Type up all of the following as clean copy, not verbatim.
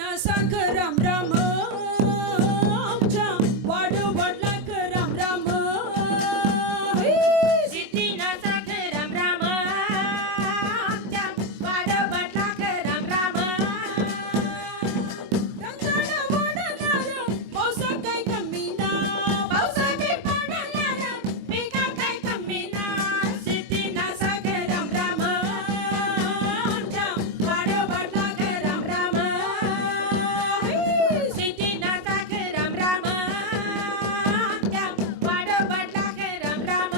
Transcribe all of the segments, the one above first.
ना साख राम राम आमच्या वाडवडला ग राम राम सिद्धीना साख राम राम आमच्या वाडवडला ग राम राम रंगाला वाढणार पावसा काय कमी ना पावसा बी पडणार पिका काय कमी ना सिद्धीना साख राम राम आमच्या वाडवडला ग राम राम सिद्धीना साख राम राम आमच्या वाडवडला ग राम राम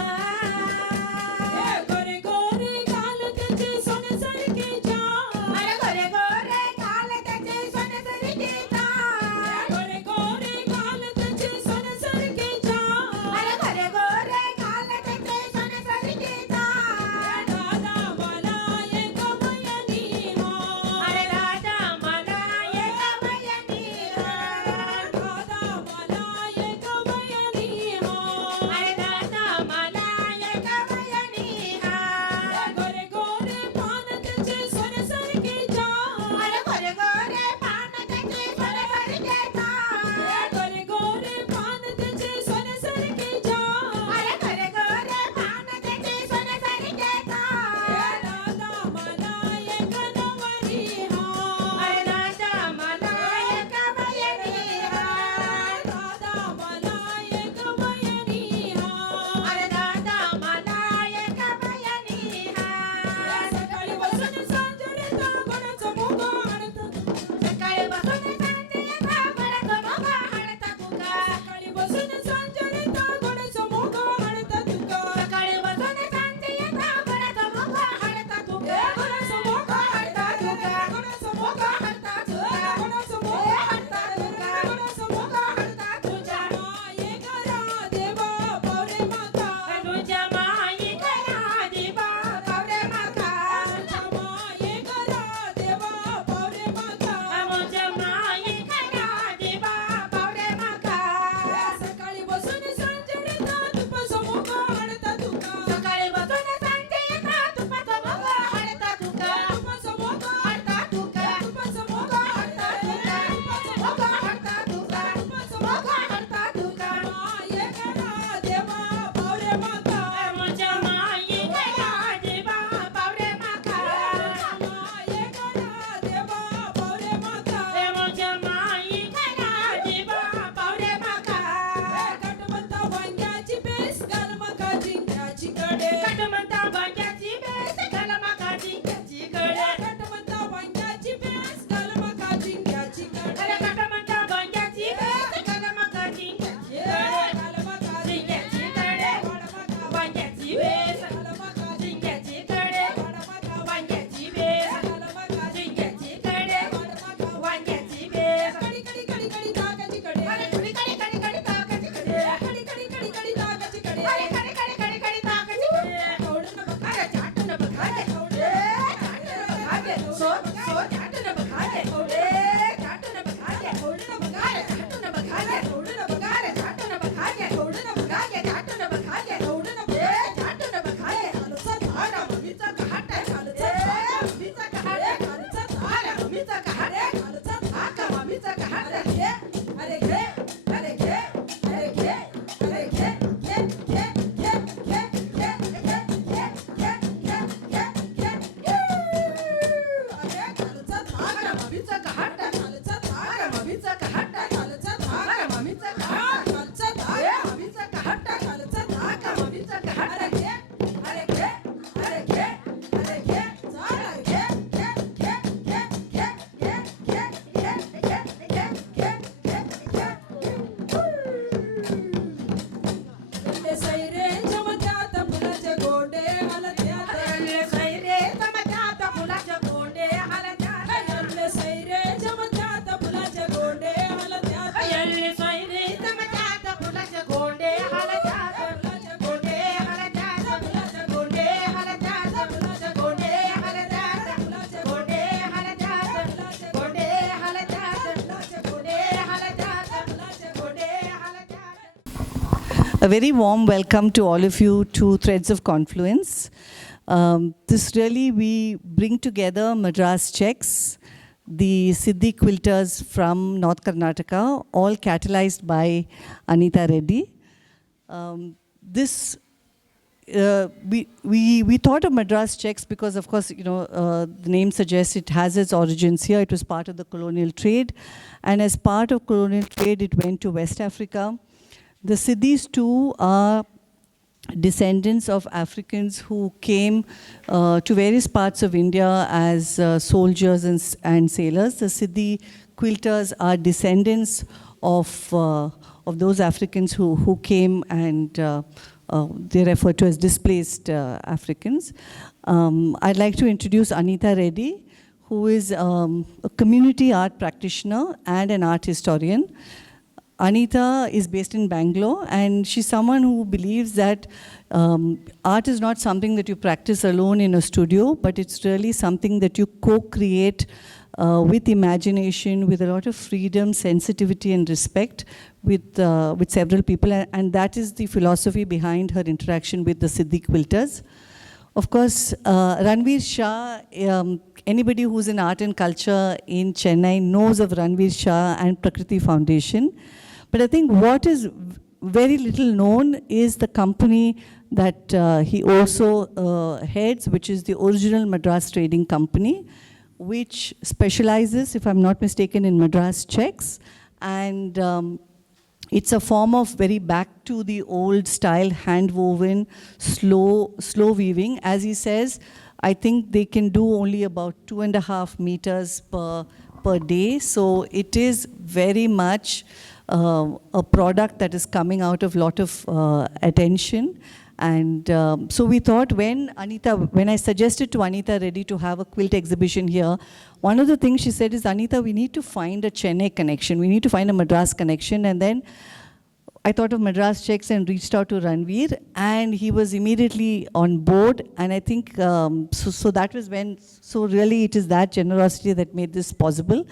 गोरे गोरे गाल त्याचे सोन्यासारखे जाम अरे गोरे गोरे काल त्याचे सोन्यासारखे जाम गोरे गोरे गाल त्याचे सोन्यासारखे जाम अरे गोरे गोरे काल त्याचे सोन्यासारखे जाम दादा मला एक बयानी हो अरे राजा मला एक बयानी दादा मला एक बयानी हो अरे दादा मला एक बयानी गोरे गोरे पान त्याचे सोन्यासारखे जाम अरे गोरे गोरे पान त्याचे सोन्यासारखे जाम गोरे गोरे पान त्याचे सोन्यासारखे जाम अरे गोरे गोरे पान त्याचे सोन्यासारखे जाम दादा मला एक नवरी हो अरे राजा मला एक बयानी दादा मला एक बयानी हो अरे दादा मला एक बयानी सकाळी बसून सांजोरीत कोणाचं मुग आणतात सकाळी बसून सांजे घाबरत मग हाणता तुका सकाळी बसून सांजोरीत कोणाचं मुग आणतात तुका सकाळी बसून सांजे घाबरत मग हाणता तुका कोणाचं मुग आणतात तुका कोणाचं मुग आणतात तुका कोणाचं मुग आणतात तुका कोणाचं मुग आणतात तुझ्या माये घरा देवा पावरे माता तुझ्या माई करा दिवा पावरे माका तुझ्या माये घरा देवा पावरे माता तुझ्या माई करा दिवा पावरे माका सकाळी बसून सांजोरीत तुपाचं मुग आणतात तुका सकाळी बसून सांजे तुपाचं मग हाणता तुका तुपाचं मुग हाणता तुका तुपाचं मुग आणतात तुका तुपाचं मुग आणतात तुका तुपाचं मुग आणतात तुका माये घरा देवा पावरे माता तुझ्या माई करा दिवा पावरे माका माये घरा देवा पावरे माता तुझ्या माई करा दिवा पावरे माका कटमंता वांग्याची पेस घाल मका जिंक्याची कडे कटमंता वांग्याची बेस घाल माका जिंक्याची कडे कटमंता वांग्याची पेस घाल मका जिंक्याची कडे अरे कटमंता वांग्याची बेस घाल माका जिंक्याची कडे घाल मका जिंक्याची कडे वांग्याची बेस जिंक्याची कडे वांग्याची बेस जिंक्याची कडे वांग्याची बेस कडी कडी कडी कडी ताकाची कडे अरे कडी कडी कडी कडी ताकाची कडे कडी कडी कडी कडी ताकाची कडे अरे कडी कडी कडी कडी ताकाची कडे आवडून बघा अरे चाटून बघाले चाटून बघाले सो चाटून बघाले चाटून बघाले आवडून बघा अरे चाटून बघाले आवडून बघा अरे चाटून बघाले आवडून बघा चाटून बघाले आवडून ए बघा चाटून बघाले खालचा अरे मम्मीचा घाट आहे खालचा मम्मीचा घाट आहे खालचा अरे मम्मीचा घाट आहे खालचा का मम्मीचा घाट आहे घे अरे घे अरे घे अरे घे अरे घे घे घे घे घे घे घे घे घे घे घे घे अरे खालचा धाक अरे मम्मीचा घाट आहे खालचा धाक अरे मम्मीचा घाट आहे खालचा धाक अरे मम्मीचा घाट आहे खालचा ए धाक मम्मीचा घाट आहे खालचा धाक का मम्मीचा घाट अरे आहे घे अरे घे अरे घे अरे घे चाल अरे घे घे घे घे घे घे घे घे घे घे घे घे घे ते सैरे जमत्यात फुलाचे गोंडे हलत्यात अरे सैरे तमत्यात फुलाचे गोंडे हलत्यात अय्यले सैरे जमत्यात फुलाचे गोंडे हलत्यात अय्यले सैरे तमत्यात फुलाचे गोंडे हलत्यात फुलाचे गोंडे हलत्यात फुलाचे गोंडे हलत्यात फुलाचे गोंडे हलत्यात फुलाचे गोंडे हलत्यात गोंडे हलत्यात गोंडे हलत्यात गोंडे हलत्यात. A very warm welcome to all of you to Threads of Confluence. This really, we bring together Madras Czechs, the Siddhi quilters from North Karnataka, all catalyzed by Anita Reddy. We thought of Madras checks because, of course, the name suggests it has its origins here. It was part of the colonial trade. And as part of colonial trade, it went to West Africa. The Siddhis too are descendants of Africans who came to various parts of India as soldiers and sailors. The Siddhi quilters are descendants of those Africans who came and they're referred to as displaced Africans. I'd like to introduce Anita Reddy, who is a community art practitioner and an art historian. Anita is based in Bangalore, and she's someone who believes that art is not something that you practice alone in a studio, but it's really something that you co-create with imagination, with a lot of freedom, sensitivity, and respect with several people. And that is the philosophy behind her interaction with the Siddhi quilters. Of course, Ranveer Shah, anybody who's in art and culture in Chennai knows of Ranveer Shah and Prakriti Foundation. But I think what is very little known is the company that he also heads, which is the original Madras Trading Company, which specializes, if I'm not mistaken, in Madras checks. And it's a form of very back to the old style, hand-woven, slow weaving. As he says, I think they can do only about 2.5 meters per day. So it is very much a product that is coming out of a lot of attention. And so we thought when I suggested to Anita Reddy to have a quilt exhibition here, one of the things she said is, Anita, we need to find a Chennai connection. We need to find a Madras connection. And then I thought of Madras checks and reached out to Ranveer, and he was immediately on board. And I think, so that was when, so really it is that generosity that made this possible.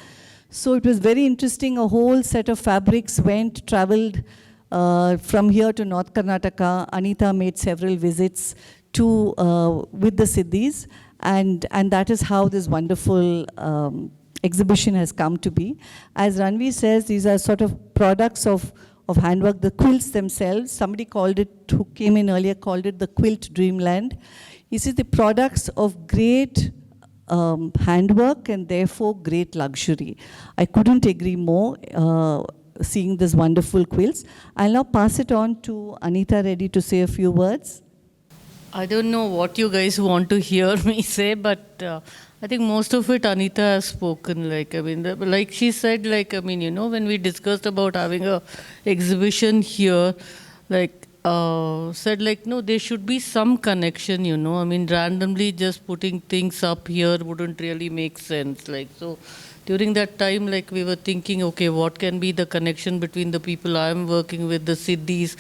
So it was very interesting. A whole set of fabrics traveled from here to North Karnataka. Anita made several visits with the Siddhis, and that is how this wonderful exhibition has come to be. As Ranveer says, these are sort of products of handwork. The quilts themselves, somebody who came in earlier, called it the quilt dreamland. This is the products of great handwork and therefore great luxury. I couldn't agree more. Seeing these wonderful quilts. I'll now pass it on to Anita Reddy to say a few words. I don't know what you guys want to hear me say, but I think most of it Anita has spoken. Like she said, when we discussed about having a exhibition here, said no, there should be some connection, randomly just putting things up here wouldn't really make sense. So during that time, we were thinking, okay, what can be the connection between the people I'm working with, the Siddhis?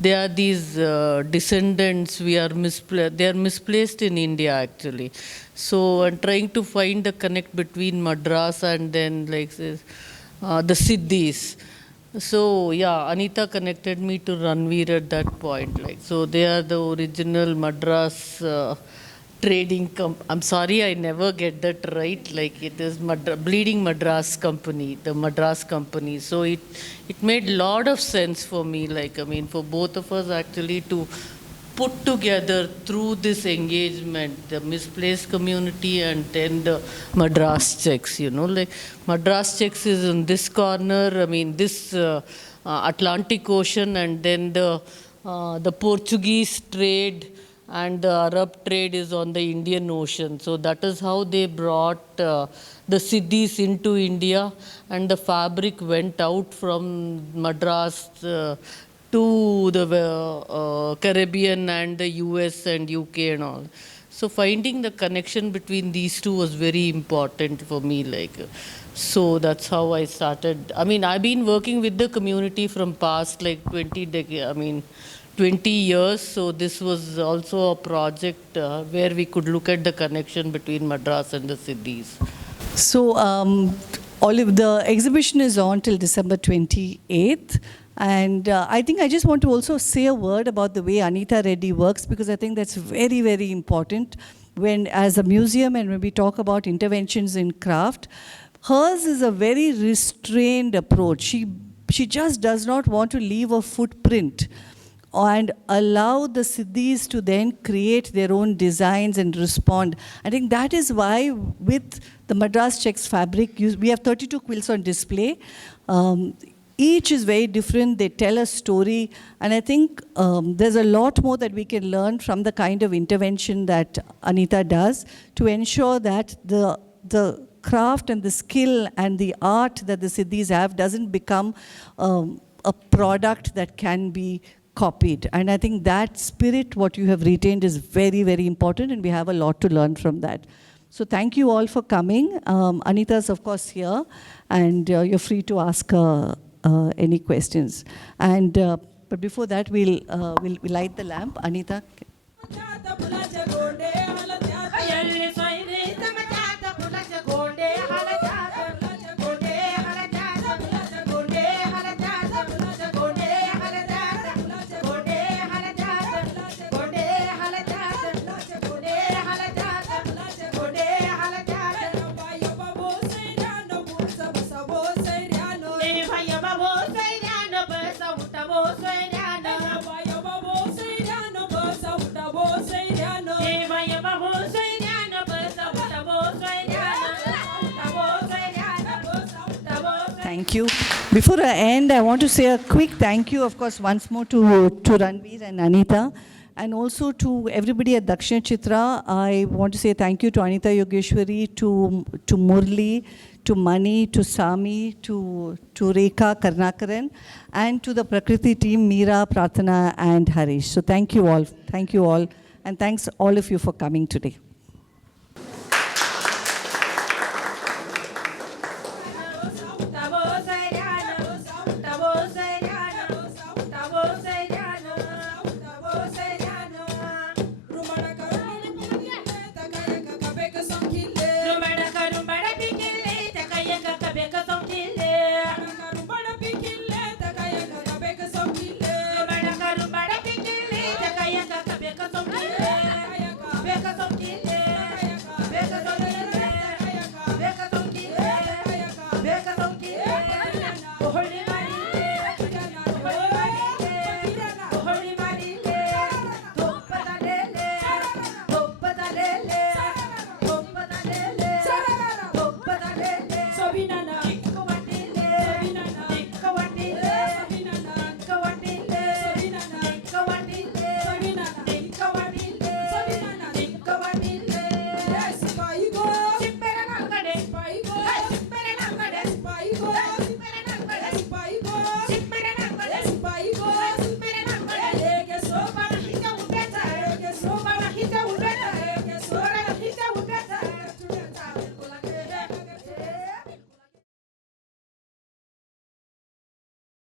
They are these descendants. They are misplaced in India, actually. So I'm trying to find the connect between Madras and then the Siddhis. So yeah, Anita connected me to Ranveer at that point. So they are the original Madras trading I'm sorry, I never get that right. It is Bleeding Madras Company, the Madras Company. So it made a lot of sense for me. For both of us actually to put together through this engagement, the misplaced community and then the Madras checks, Madras checks is in this corner, this Atlantic Ocean, and then the Portuguese trade and the Arab trade is on the Indian Ocean. So that is how they brought the Siddhis into India, and the fabric went out from Madras to the Caribbean and the US and UK and all. So finding the connection between these two was very important for me. So that's how I started. I've been working with the community from past 20 years. So this was also a project where we could look at the connection between Madras and the Siddhis. So Olive, the exhibition is on till December 28th. And I think I just want to also say a word about the way Anita Reddy works, because I think that's very, very important when, as a museum, and when we talk about interventions in craft, Hers is a very restrained approach. She just does not want to leave a footprint and allow the Siddhis to then create their own designs and respond. I think that is why with the Madras Checks fabric, we have 32 quilts on display. Each is very different. They tell a story. And I think there's a lot more that we can learn from the kind of intervention that Anita does to ensure that the craft and the skill and the art that the Siddhis have doesn't become a product that can be copied. And I think that spirit, what you have retained, is very, very important, and we have a lot to learn from that. So thank you all for coming. Anita's, of course, here, and you're free to ask any questions. And but before that, we'll light the lamp. Anita. ಎಲ್ಲಿ ಸೊಯ್ರಿ ಸಮಜಾತ ಪುಲಚ ಗೋಂಡೆ ಹಲಜಾತ ಗೋಂಡೆ ಹಲಜಾತ ಗೋಂಡೆ ಹಲಜಾತ ಗೋಂಡೆ ಹಲಜಾತ ಗೋಂಡೆ ಹಲಜಾತ ಗೋಂಡೆ ಹಲಜಾತ ಗೋಂಡೆ ಹಲಜಾತ ಗೋಂಡೆ ಹಲಜಾತ ಭಯ ಬಾಬೋ ಸೈರ್ಯಾನೋ ಬಸಬೋ ಸೈರ್ಯಾನೋ ಏ ಭಯ ಬಾಬೋ ಸೈರ್ಯಾನೋ ಬಸವುಟಬೋ ಸೈರ್ಯಾನೋ ಭಯ ಬಾಬೋ ಸೈರ್ಯಾನೋ ಬಸವುಟಬೋ ಸೈರ್ಯಾನೋ ಏ ಭಯ ಬಾಬೋ Thank you. Before I end, I want to say a quick thank you, of course, once more to Ranveer and Anita, and also to everybody at Dakshina Chitra. I want to say thank you to Anita Yogeshwari, to Murli, to Mani, to Sami, to Rekha Karnakaran, and to the Prakriti team, Meera, Prathana, and Harish. So thank you all. Thank you all. And thanks all of you for coming today. Spy go.